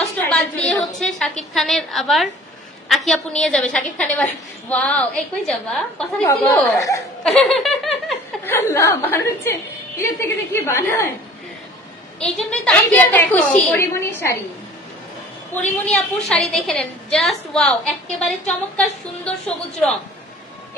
কষ্ট বাদ দিয়ে হচ্ছে শাকিব খানের আবার আখি আপু নিয়ে যাবে। শাকিব খান এবার ওয়াও, এই কই যাবা? কথা দিছিল আল্লাহ, মানুষে এর থেকে কি বানায়, এই জন্যই তো আখি এত খুশি। পরিমণি শাড়ি, পরিমণি আপুর শাড়ি দেখে নেন, জাস্ট ওয়াও, একেবারে চমৎকার সুন্দর সবুজ রং।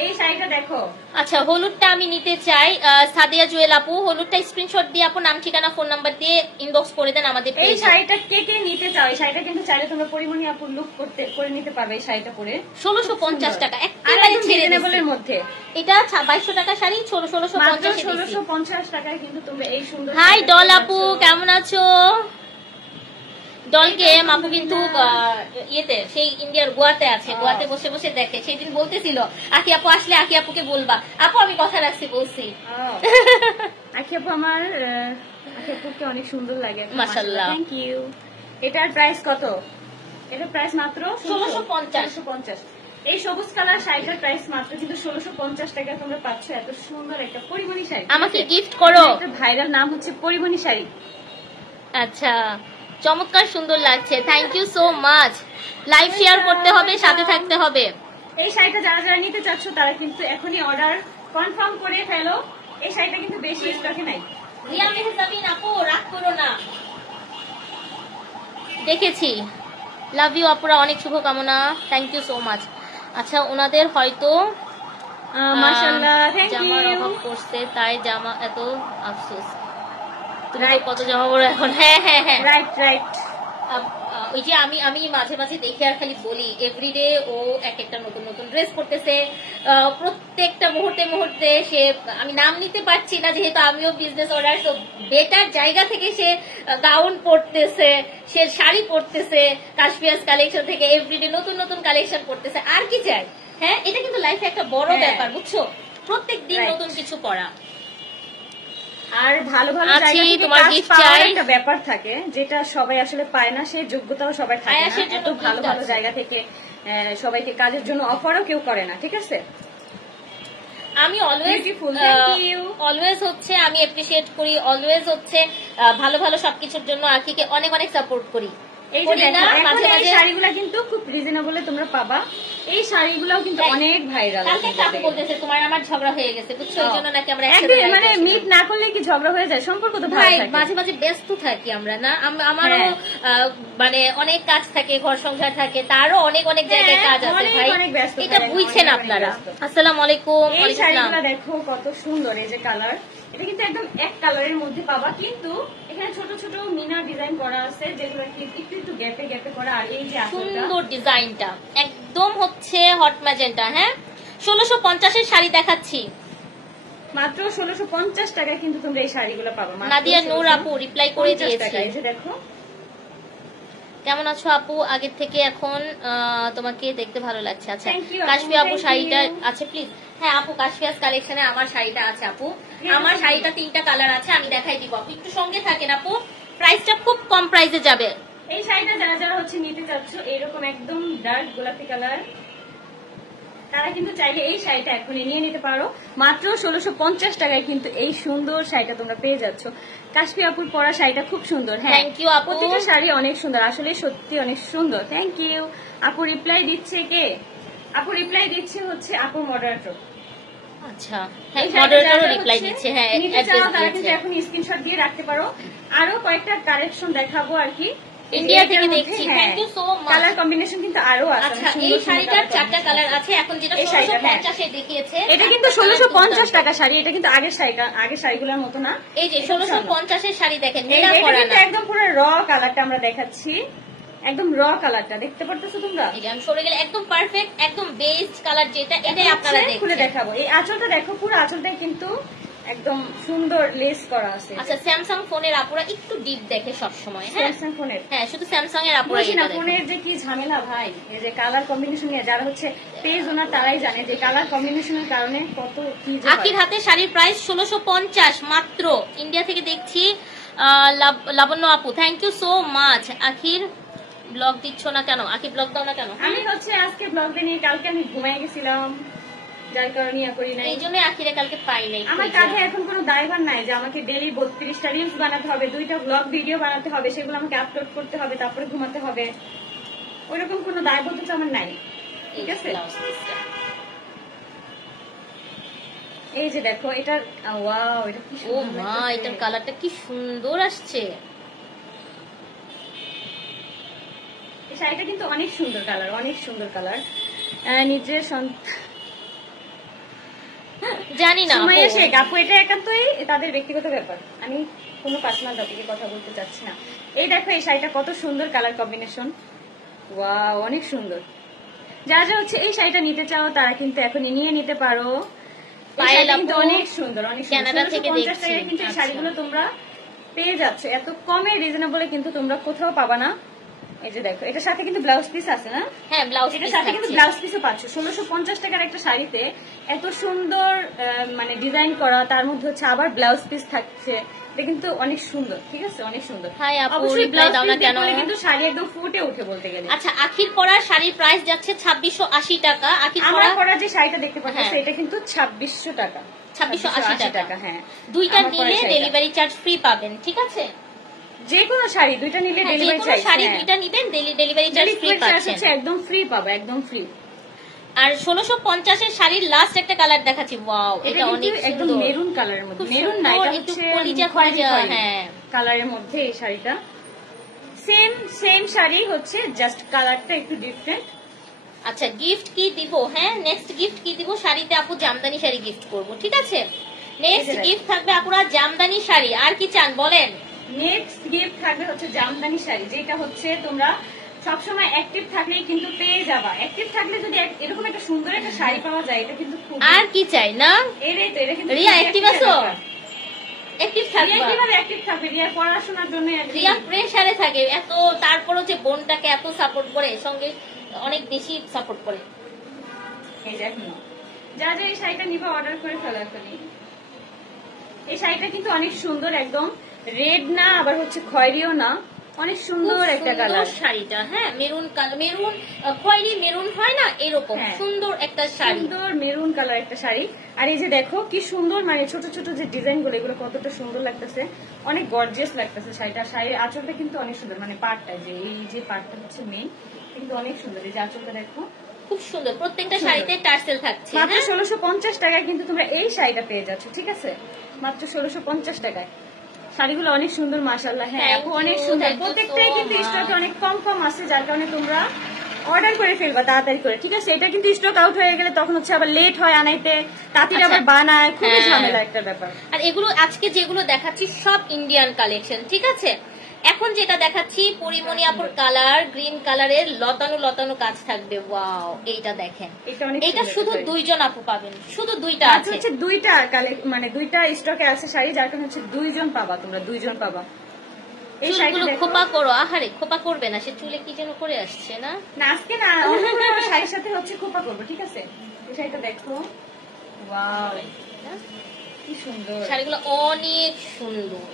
এই শাড়িটা দেখো। আচ্ছা, হলুদটা আমি নিতে চাই। সাদিয়া জুয়েল আপু, হলুদটা স্ক্রিনশট দিয়ে আপু নাম ঠিকানা ফোন নাম্বার দিয়ে ইনবক্স করে দেন আমাদের পেজে। এই শাড়িটা কে কে নিতে চাও? এই শাড়িটা কিন্তু চাইলে তোমরা পরিমণি আপুর লুক করে নিতে পারবে। এই শাড়িটা পরে 1650 টাকা, একেবারে ছেড়ে রিজনেবলের মধ্যে। এটা 2200 টাকা শাড়ি, 1650 টাকায় কিন্তু তোমরা এই সুন্দর। হাই ডল আপু, কেমন আছো? ডল গেম আপু কিন্তু ইয়েতে, সেই ইন্ডিয়ার গোয়াতে আছে, গোয়াতে বসে বসে দেখে। সেদিন বলতেছিল আখি আপু আসলে আখি আপুকে বলবা। আপু আমি কথা রাখছি, বলছি। আখি আপু আমার, আখি আপুকে অনেক সুন্দর লাগে, মাশাআল্লাহ, থ্যাংক ইউ। এটার প্রাইস কত? এটার প্রাইস মাত্র 1650। এই সবুজ কালার শাড়িটার প্রাইস মাত্র কিন্তু 1650 টাকা তোমরা পাচ্ছ। এত সুন্দর একটা পরিমণি শাড়ি, আমাকে গিফট করো। একটা ভাইরাল নাম হচ্ছে পরিমণি শাড়ি। আচ্ছা, চমৎকার সুন্দর লাগছে, thank you so much. Live share করতে হবে, সাথে থাকতে হবে। এই শাড়িটা যারা যারা নিতে চাচ্ছ তারা কিন্তু এখনই অর্ডার কনফার্ম করে ফেলো। এই শাড়িটা কিন্তু বেশি স্টকে নাই। রিয়া মেহজাবিন আপু রাগ করো না, দেখেছি। লাভ ইউ আপুরা, অনেক শুভকামনা, থ্যাংক ইউ সো মাচ। আচ্ছা, ওনাদের হয়তো মাশাআল্লাহ, থ্যাংক ইউ। জামার অভাব করছে, তাই জামা এত আফসোস। তুমি কত জামা পরো এখন? হ্যাঁ হ্যাঁ হ্যাঁ, রাইট রাইট। ওই যে আমি মাঝে মাঝে দেখে আর খালি বলি, এভরিডে ও এক একটা নতুন নতুন ড্রেস পরতেছে, প্রত্যেকটা মুহূর্তে মুহূর্তে সে, আমি নাম নিতে পারছি না যেহেতু আমিও বিজনেস ওনার, তো বেটার জায়গা থেকে সে গাউন পরতেছে, সে শাড়ি পরতেছে, কাশ্মীর কালেকশন থেকে এভরিডে নতুন নতুন কালেকশন পরতেছে। আর কি চাই? হ্যাঁ, এটা কিন্তু লাইফে একটা বড় ব্যাপার, বুঝছো? প্রত্যেক দিন নতুন কিছু পড়া। আর ভালো ভালো জায়গা থেকে কাজ পাওয়ার একটা ব্যাপার থাকে, যেটা সবাই আসলে পায় না, সেই যোগ্যতাও সবাই থাকে না। এত ভালো ভালো জায়গা থেকে সবাইকে কাজের জন্য অফারও কেউ করে না, ঠিক আছে? আমি অলওয়েজ হচ্ছে আমি অ্যাপ্রিশিয়েট করি, অলওয়েজ হচ্ছে ভালো ভালো সবকিছুর জন্য আখিকে অনেক অনেক সাপোর্ট করি। এই শাড়িগুলো কিন্তু খুব রিজনেবলে তোমরা পাবা। এই শাড়িগুলো কিন্তু অনেক ভাইরাল। কালকে আপু বলতেছে তোমার আমার ঝগড়া হয়ে গেছে, বুঝছো? এই জন্য নাকি আমরা মানে মিট না করলে কি ঝগড়া হয়ে যায়? সম্পর্ক তো ভালো থাকে। মাঝে মাঝে ব্যস্ত থাকি আমরা না, আমারও মানে অনেক কাজ থাকে, ঘর সংসার থাকে, তারও অনেক অনেক জায়গায় কাজ আছে ভাই, এটা বুঝছেন আপনারা। আসসালামু আলাইকুম। এই শাড়িগুলো দেখো কত সুন্দর, এই যে কালার, এটা কিন্তু একদম এক কালারের মধ্যে পাবা, কিন্তু এখানে ছোট ছোট মিনা ডিজাইন করা আছে, যেগুলো একটু একটু গ্যাপে গ্যাপে করা। আর এই যে সুন্দর ডিজাইনটা একদম হচ্ছে হট ম্যাজেন্টা। হ্যাঁ, 1650-এর শাড়ি দেখাচ্ছি, মাত্র 1650 টাকায় কিন্তু তোমরা এই শাড়িগুলো পাবা। নাদিয়া নূর আপু রিপ্লাই করে দিয়েছে। এই যে দেখো, কেমন আছো আপু? আগের থেকে এখন তোমাকে দেখতে ভালো লাগছে। আচ্ছা, কাশ্মীর আপু শাড়িটা আছে প্লিজ। হ্যাঁ আপু, কাশ্মীর কালেকশনে আমার শাড়িটা আছে আপু। আমার শাড়িটা 3টা কালার আছে, আমি দেখাই দিব আপু, একটু সঙ্গে থাকেন আপু। প্রাইসটা খুব কম প্রাইসে যাবে। এই শাড়িটা যারা যারা হচ্ছে নিতে চাচ্ছ, এরকম একদম ডার্ক গোলাপি কালার, তারা কিন্তু চাইলে এই শাড়িটা এখনই নিয়ে নিতে পারো। মাত্র 1650 টাকায় কিন্তু এই সুন্দর শাড়িটা তোমরা পেয়ে যাচ্ছ। কাশ্মীর আপুর পরা শাড়িটা খুব সুন্দর। হ্যাঁ, থ্যাংক ইউ আপু, প্রত্যেকটা শাড়ি অনেক সুন্দর, আসলে সত্যি অনেক সুন্দর। থ্যাংক ইউ আপু। রিপ্লাই দিচ্ছে কে? আপু রিপ্লাই দিচ্ছে হচ্ছে আপুর মডারেটর। আচ্ছা, হ্যাঁ মডারেটরও রিপ্লাই দিচ্ছে। হ্যাঁ, তারা কিন্তু এখন স্ক্রিনশট দিয়ে রাখতে পারো। আরো কয়েকটা কালেকশন দেখাবো আর কি, ইন্ডিয়া থেকে দেখছি। Thank you so much. Colour combination কিন্তু আরো আছে। আচ্ছা, এই শাড়িটার 4টা কালার আছে, এখন যেটা 1650 এ দেখিয়েছে, এটা কিন্তু 1650 টাকা শাড়ি। এটা কিন্তু আগের শাড়িগুলোর মতো না। এই যে 1650 এর শাড়ি দেখেন, এটা কিন্তু একদম পুরো র কালারটা আমরা দেখাচ্ছি, একদম র কালারটা দেখতে পারতেছো তোমরা? এই যে আমি সরে গেলে একদম পারফেক্ট, একদম বেস্ট কালার যেটা, এটাই আপনারা দেখছেন। খুলে দেখাবো। এই আঁচলটা দেখো, পুরো আঁচলটাই কিন্তু একদম সুন্দর লেস করা আছে। আচ্ছা, স্যামসাং ফোনের আপুরা একটু ডিপ দেখে সব সময়। হ্যাঁ, স্যামসাং ফোনের, হ্যাঁ শুধু স্যামসাং এর আপুরা এটা দেখে। ফোনের যে কি ঝামেলা ভাই, এই যে কালার কম্বিনেশন নিয়ে যারা হচ্ছে পেজ ওনার, তারাই জানে যে কালার কম্বিনেশনের কারণে কত কি। আখির হাতে শাড়ির প্রাইস 1650 মাত্র। ইন্ডিয়া থেকে দেখছি লাবণ্য আপু, থ্যাংক ইউ সো মাচ। আখির ব্লগ দিচ্ছ না কেন? আখি ব্লগ দাও না কেন? আমি হচ্ছে আজকে ব্লগ দিই, কালকে আমি ঘুমাই গেছিলাম। যার কারণে করি না। এই জন্য আখিরে কালকে পাই নাই। আমার কাঁধে এখন কোনো দায়ভার নাই যে আমাকে ডেইলি 32টা রিলস বানাতে হবে, 2টা ব্লগ ভিডিও বানাতে হবে, সেগুলো আমাকে আপলোড করতে হবে, তারপরে ঘুমাতে হবে। ওইরকম কোনো দায়বদ্ধতা আমার নাই, ঠিক আছে? এই যে দেখো এটা, ওয়াও, এটা কি ও মা, এটার কালারটা কি সুন্দর আসছে। এই শাড়িটা কিন্তু অনেক সুন্দর কালার, অনেক সুন্দর কালার। নিজের জানি না সুমাইয়া শেখ আপু, এটা একান্তই তাদের ব্যক্তিগত ব্যাপার, আমি কোনো পার্সোনাল টপিকে কথা বলতে চাচ্ছি না। এই দেখো এই শাড়িটা কত সুন্দর কালার কম্বিনেশন, ওয়াও, অনেক সুন্দর। যারা যা হচ্ছে এই শাড়িটা নিতে চাও তারা কিন্তু এখন নিয়ে নিতে পারো। অনেক সুন্দর, অনেক কানাডা থেকে দেখছি। কিন্তু এই শাড়িগুলো তোমরা পেয়ে যাচ্ছ এত কমে, রিজনেবলে, কিন্তু তোমরা কোথাও পাবা না। এই যে দেখো, এটার সাথে কিন্তু ব্লাউজ পিস আছে না? হ্যাঁ, ব্লাউজ পিস, এটার সাথে কিন্তু ব্লাউজ পিসও পাচ্ছ। 1650 টাকার একটা শাড়িতে এত সুন্দর মানে ডিজাইন করা, তার মধ্যে হচ্ছে আবার ব্লাউজ পিস থাকছে, এটা কিন্তু অনেক সুন্দর, ঠিক আছে? অনেক সুন্দর। অবশ্যই ব্লাউজ দাও না কেন, কিন্তু শাড়ি একদম ফুটে উঠে বলতে গেলে। আচ্ছা, আখির পরা শাড়ির প্রাইস যাচ্ছে 2680 টাকা। আখির পরা যে শাড়িটা দেখতে পাচ্ছ এটা কিন্তু 2600 টাকা, 2680 টাকা। হ্যাঁ, দুইটা নিলে ডেলিভারি চার্জ ফ্রি পাবেন, ঠিক আছে? যে কোনো শাড়ি দুইটা নিলে ডেলিভারি চার্জ, শাড়ি দুইটা নিবেন ডেলিভারি চার্জ ফ্রি পাচ্ছেন, একদম ফ্রি পাবে, একদম ফ্রি। আর 1650 এর শাড়ির লাস্ট একটা কালার দেখাচ্ছি, ওয়াও, এটা অনেক একদম মেরুন কালারের মধ্যে, মেরুন না, এটা হচ্ছে কলিজা কলিজা, হ্যাঁ, কালারের মধ্যে এই শাড়িটা। সেম শাড়ি হচ্ছে, জাস্ট কালারটা একটু ডিফারেন্ট। আচ্ছা, গিফট কি দিব? হ্যাঁ, নেক্সট গিফট কি দিব? শাড়িতে আপু জামদানি শাড়ি গিফট করব, ঠিক আছে? নেক্সট গিফট থাকবে আপুরা জামদানি শাড়ি। আর কি চান বলেন? নেক্সট গিফট থাকবে হচ্ছে জামদানি শাড়ি, যেটা হচ্ছে তোমরা সবসময় অ্যাক্টিভ থাকলেই কিন্তু পেয়ে যাবা। অ্যাক্টিভ থাকলে যদি এরকম একটা সুন্দর একটা শাড়ি পাওয়া যায়, এটা কিন্তু খুব, আর কি চাই না? এটাই তো, এটা কিন্তু রিয়া অ্যাক্টিভ আছো? অ্যাক্টিভ থাকবে। রিয়া কিভাবে অ্যাক্টিভ থাকবে? রিয়া পড়াশোনার জন্য, রিয়া প্রেসারে থাকে এত, তারপরও যে বোনটাকে এত সাপোর্ট করে, সঙ্গে অনেক বেশি সাপোর্ট করে। এই দেখো, যা যা এই শাড়িটা নিবা অর্ডার করে ফেলো এখনই। এই শাড়িটা কিন্তু অনেক সুন্দর, একদম রেড না, আবার হচ্ছে খয়েরিও না, অনেক সুন্দর একটা কালার শাড়িটা। হ্যাঁ, মেরুন কালার, মেরুন খয়েরি মেরুন হয় না, এরকম সুন্দর একটা শাড়ি, সুন্দর মেরুন কালার একটা শাড়ি। আর এই যে দেখো কি সুন্দর, মানে ছোট ছোট যে ডিজাইন গুলো, এগুলো কতটা সুন্দর লাগতেছে, অনেক গর্জিয়াস লাগতেছে শাড়িটা। শাড়ির আঁচলটা কিন্তু অনেক সুন্দর, মানে পাড়টা, যে এই যে পাড়টা হচ্ছে মেইন, কিন্তু অনেক সুন্দর। এই যে আঁচলটা দেখো, খুব সুন্দর, প্রত্যেকটা শাড়িতে টার্সেল থাকছে। মাত্র 1650 টাকায় কিন্তু তোমরা এই শাড়িটা পেয়ে যাচ্ছ, ঠিক আছে? মাত্র 1650 টাকায়। শাড়িগুলো অনেক সুন্দর, মাশাআল্লাহ। হ্যাঁ আপু, অনেক সুন্দর। প্রত্যেকটাই কিন্তু স্টকে অনেক কম কম আছে, যার কারণে তোমরা অর্ডার করে ফেলবা তাড়াতাড়ি করে, ঠিক আছে? এটা কিন্তু স্টক আউট হয়ে গেলে তখন হচ্ছে আবার লেট হয় আনাইতে, তাঁতিরা আবার বানায়, খুবই ঝামেলা একটা ব্যাপার। আর এগুলো আজকে যেগুলো দেখাচ্ছি সব ইন্ডিয়ান কালেকশন, ঠিক আছে? এখন যেটা দেখাচ্ছি পরিমণি আপুর কালার, গ্রিন কালারের লতানো লতানো কাজ থাকবে, ওয়াও, এইটা দেখেন, এটা শুধু দুইজন আপু পাবেন, শুধু দুইটা আছে, হচ্ছে দুইটা মানে দুইটা স্টকে আছে শাড়ি, যার কারণে হচ্ছে দুইজন পাবা, তোমরা দুইজন পাবা। এই শাড়িগুলো খোপা করো, আহারে খোপা করবে না, সে চুলে কি যেন করে আসছে না, আজকে না, শাড়ির সাথে হচ্ছে খোপা করবো, ঠিক আছে? এই শাড়িটা দেখো, ওয়াও, কি সুন্দর, শাড়িগুলো অনেক সুন্দর।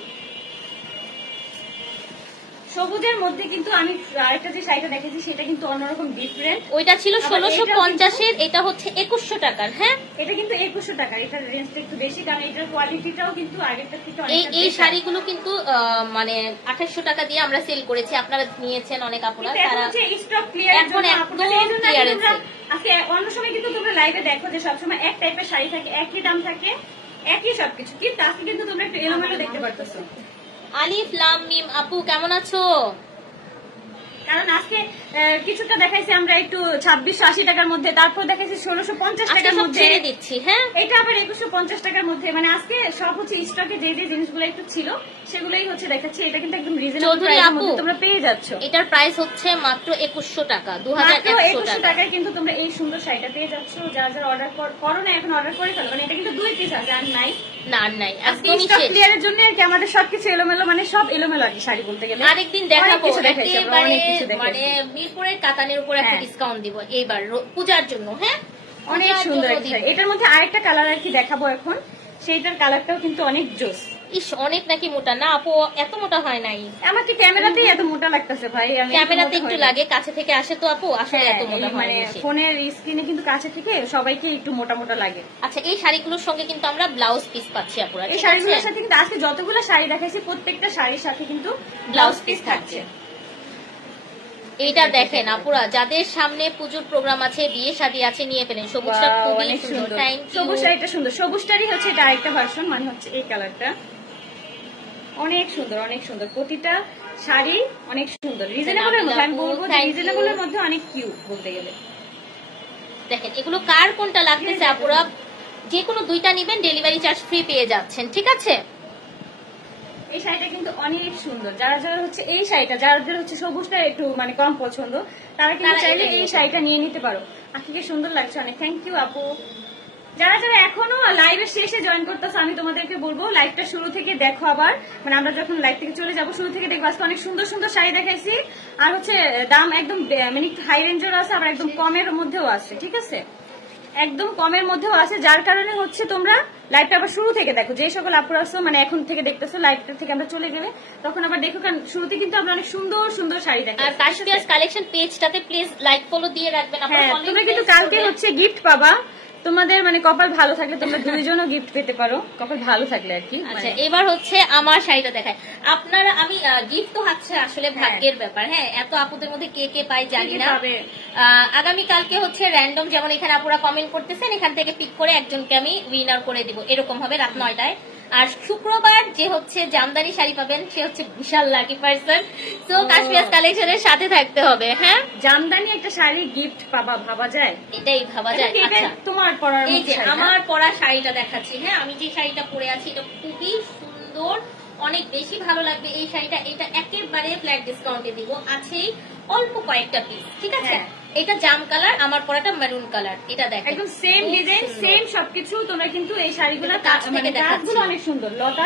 সবুজের মধ্যে কিন্তু আমি আরেকটা যে শাড়িটা দেখেছি সেটা কিন্তু অন্যরকম ডিফারেন্ট। ওইটা ছিল 1650 এর, এটা হচ্ছে 2100 টাকার। হ্যাঁ, এটা কিন্তু 2100 টাকা, এটার রেঞ্জটা একটু বেশি, কারণ এটার কোয়ালিটিটাও কিন্তু আগেরটা থেকে অনেক। এই শাড়িগুলো কিন্তু মানে 2800 টাকা দিয়ে আমরা সেল করেছি, আপনারা নিয়েছেন অনেক আপুরা, তারা স্টক ক্লিয়ার এখন একদম ক্লিয়ারেন্স। আজকে অন্য সময় কিন্তু তোমরা লাইভে দেখো যে সবসময় এক টাইপের শাড়ি থাকে, একই দাম থাকে, একই সবকিছু, কিন্তু আজকে কিন্তু তোমরা একটু এলোমেলো দেখতে পারতেছো। আলিফ লাম মিম আপু কেমন আছো? কারণ আজকে কিছুটা দেখাইছি আমরা একটু 2680 টাকার মধ্যে, তারপর দেখাইছি 1650 টাকার মধ্যে দিচ্ছি। হ্যাঁ, এটা আবার 2150 টাকার মধ্যে, মানে আজকে সব হচ্ছে স্টকে যে যে জিনিসগুলো একটু ছিল সেগুলোই হচ্ছে দেখাচ্ছি। এটা কিন্তু একদম রিজনেবল প্রাইসের মধ্যে তোমরা পেয়ে যাচ্ছ। এটার প্রাইস হচ্ছে মাত্র 2100 টাকা, 2100 টাকায় কিন্তু তোমরা এই সুন্দর শাড়িটা পেয়ে যাচ্ছ। যারা যারা অর্ডার করো না এখন অর্ডার করে ফেলো, মানে এটা কিন্তু 2 পিস আছে, আর নাই না নাই, একদমই শেষ। ক্লিয়ারের জন্য আর কি আমাদের সবকিছু এলোমেলো, মানে সব এলোমেলো আর কি শাড়ি বলতে গেলে। আরেকদিন দেখাবো, মানে মিরপুরের কাতানের উপর একটা ডিসকাউন্ট দিব এইবার পূজার জন্য। হ্যাঁ, অনেক সুন্দর। এটার মধ্যে আরেকটা কালার আর কি দেখাবো এখন, সেইটার কালারটাও কিন্তু অনেক জোস। ইস অনেক নাকি মোটা না আপু, এত মোটা হয় নাই। আমাকে ক্যামেরাতেই এত মোটা লাগতেছে ভাই, আমি ক্যামেরাতে একটু লাগে, কাছে থেকে আসে তো আপু, আসলে এত মোটা হয় মানে না। ফোনের স্ক্রিনে কিন্তু কাছে থেকে সবাইকে একটু মোটা মোটা লাগে। আচ্ছা এই শাড়িগুলোর সঙ্গে কিন্তু আমরা ব্লাউজ পিস পাচ্ছি আপুরা, এই শাড়িগুলোর সাথে কিন্তু আজকে যতগুলো শাড়ি দেখাইছি প্রত্যেকটা শাড়ির সাথে কিন্তু ব্লাউজ পিস থাকছে। এইটা দেখেন আপুরা, যাদের সামনে পুজোর প্রোগ্রাম আছে, বিয়ে শাদী আছে, নিয়ে ফেলেন। সবুজটা খুবই সুন্দর, থ্যাংক ইউ। সবুজটা এটা সুন্দর, সবুজটারই হচ্ছে এটা আরেকটা ভার্সন, মানে হচ্ছে এই কালারটা অনেক সুন্দর, অনেক সুন্দর। প্রতিটা শাড়ি অনেক সুন্দর, রিজনেবলের মধ্যে। আমি বলবো যে রিজনেবলের মধ্যে অনেক কিউট বলতে গেলে। দেখেন এগুলো কার কোনটা লাগতেছে আপুরা, যে কোনো দুইটা নিবেন, ডেলিভারি চার্জ ফ্রি পেয়ে যাচ্ছেন, ঠিক আছে। এই শাড়িটা কিন্তু অনেক সুন্দর। যারা যারা হচ্ছে এই শাড়িটা, যাদের হচ্ছে সবুজটা একটু মানে কম পছন্দ, তারা কিন্তু চাইলে এই শাড়িটা নিয়ে নিতে পারো। আখিকে সুন্দর লাগছে অনেক, থ্যাংক ইউ আপু। যারা যারা এখনো লাইভের শেষে জয়েন করতেছে, আমি তোমাদেরকে বলবো লাইভটা শুরু থেকে দেখো আবার, মানে আমরা যখন লাইভ থেকে চলে যাবো শুরু থেকে দেখবো। আজকে অনেক সুন্দর সুন্দর শাড়ি দেখাইছি, আর হচ্ছে দাম একদম মানে একটু হাই রেঞ্জের আছে, আবার একদম কমের মধ্যেও আছে, ঠিক আছে, একদম কমের মধ্যেও আছে। যার কারণে হচ্ছে তোমরা লাইভটা আবার শুরু থেকে দেখো। যে সকল আপুরা আছো মানে এখন থেকে দেখতেছো, লাইভটা থেকে আমরা চলে যাবে তখন আবার দেখো, কারণ শুরুতে কিন্তু আমরা অনেক সুন্দর সুন্দর শাড়ি দেখাই। আর কাশপিয়াস কালেকশন পেজটাতে প্লিজ লাইক ফলো দিয়ে রাখবেন আপনারা। তোমরা কিন্তু কালকে হচ্ছে গিফট পাবা, তোমাদের মানে কপাল ভালো থাকলে তোমরা দুইজনও গিফট পেতে পারো, কপাল ভালো থাকলে আর কি। আচ্ছা এবার হচ্ছে আমার শাড়িটা দেখায় আপনারা। আমি গিফট তো হচ্ছে আসলে ভাগ্যের ব্যাপার, হ্যাঁ, এত আপুদের মধ্যে কে কে পাই জানি না। আগামী কালকে হচ্ছে র্যান্ডম, যেমন এখানে আপুরা কমেন্ট করতেছেন, এখান থেকে পিক করে একজনকে আমি উইনার করে দিব, এরকম হবে রাত 9টায়। আর শুক্রবার যে হচ্ছে জামদানি শাড়ি পাবেন, সে হচ্ছে বিশাল লাকি পার্সন। তো কাশপিয়াস কালেকশনের সাথে থাকতে হবে। হ্যাঁ, জামদানি একটা শাড়ি গিফট পাবা, ভাবা যায়? এটাই ভাবা যায়। আচ্ছা তোমার পরার, এই যে আমার পরা শাড়িটা দেখাচ্ছি, হ্যাঁ, আমি যে শাড়িটা পরে আছি এটা খুবই সুন্দর, অনেক বেশি ভালো লাগবে এই শাড়িটা। এটা একেবারে ফ্ল্যাট ডিসকাউন্টে দিব, আছেই অল্প কয়েকটা পিস, ঠিক আছে। এটা জাম কালার, আমার পরাটা মেরুন কালার। এটা দেখেন একদম সেম ডিজাইন, সেম সবকিছু। তোমরা কিন্তু এই শাড়িগুলো মানে কাজগুলো অনেক সুন্দর, লতা